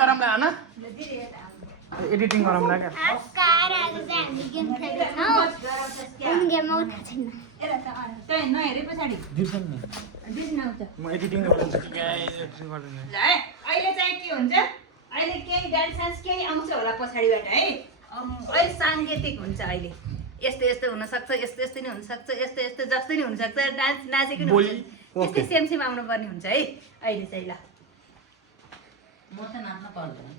गरौँला हैन एडिटिङ गरौँला क्या नमस्कार आज चाहिँ हामी गेम खेल्दैछौँ कुन गेम हो थाहा छैन त्यही नहेरे पछाडि बिर्सन नि बिर्सिन आउँछ म एडिटिङ गर्छु कि एडिटिङ गर्दिन ल है अहिले चाहिँ के हुन्छ अहिले केही डान्स केही आउँछ होला पछाडिबाट है अहिले साङ्गीतिक हुन्छ अहिले यस्तो यस्तो हुनसक्छ यस्तो यस्तो नि हुनसक्छ यस्तो यस्तो जस्तो नि हुनसक्छ डान्स नाचेको नि हुन्छ त्यस्तै सेम सेम आउनु पर्ने हुन्छ है अहिले चाहिँ ल म त नाच्न पर्दैन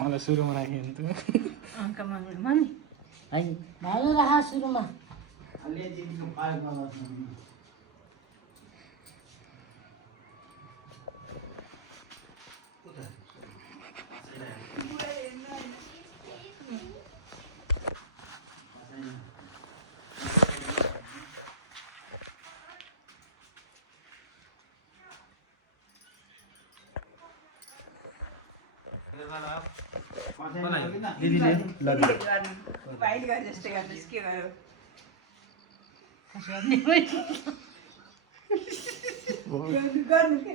मलाई सुरुमा राख्यो नि त अङ्क मम्मी है भालो राख सुरुमा दिदीले भाइले गरे जस्तै गर्नुहोस् के गर्यो गर्नु के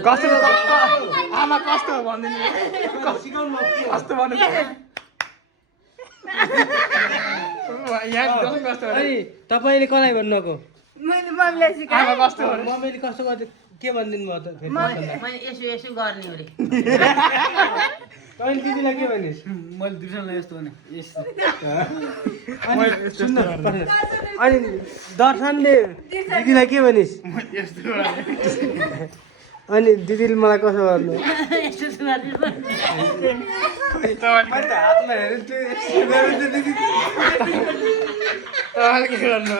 कस्तो आमा कस्तो भनिदिनु कस्तो भन्नु यहाँ कस्तो तपाईँले कसलाई भन्नुभएको मैले मम्मीलाई सिकाएँ आमा कस्तो मम्मीले कस्तो गर्दै के भनिदिनु भयो त फेरि मैले यसो यसो गर्ने अरे तैँले दिदीलाई के भनिस् मैले दुईजनालाई यस्तो भने सुन्न अनि दर्शनले दिदीलाई के भनिस् यस्तो अनि दिदीले मलाई कसो गर्नु हातमा हेर्नु तपाईँले के गर्नु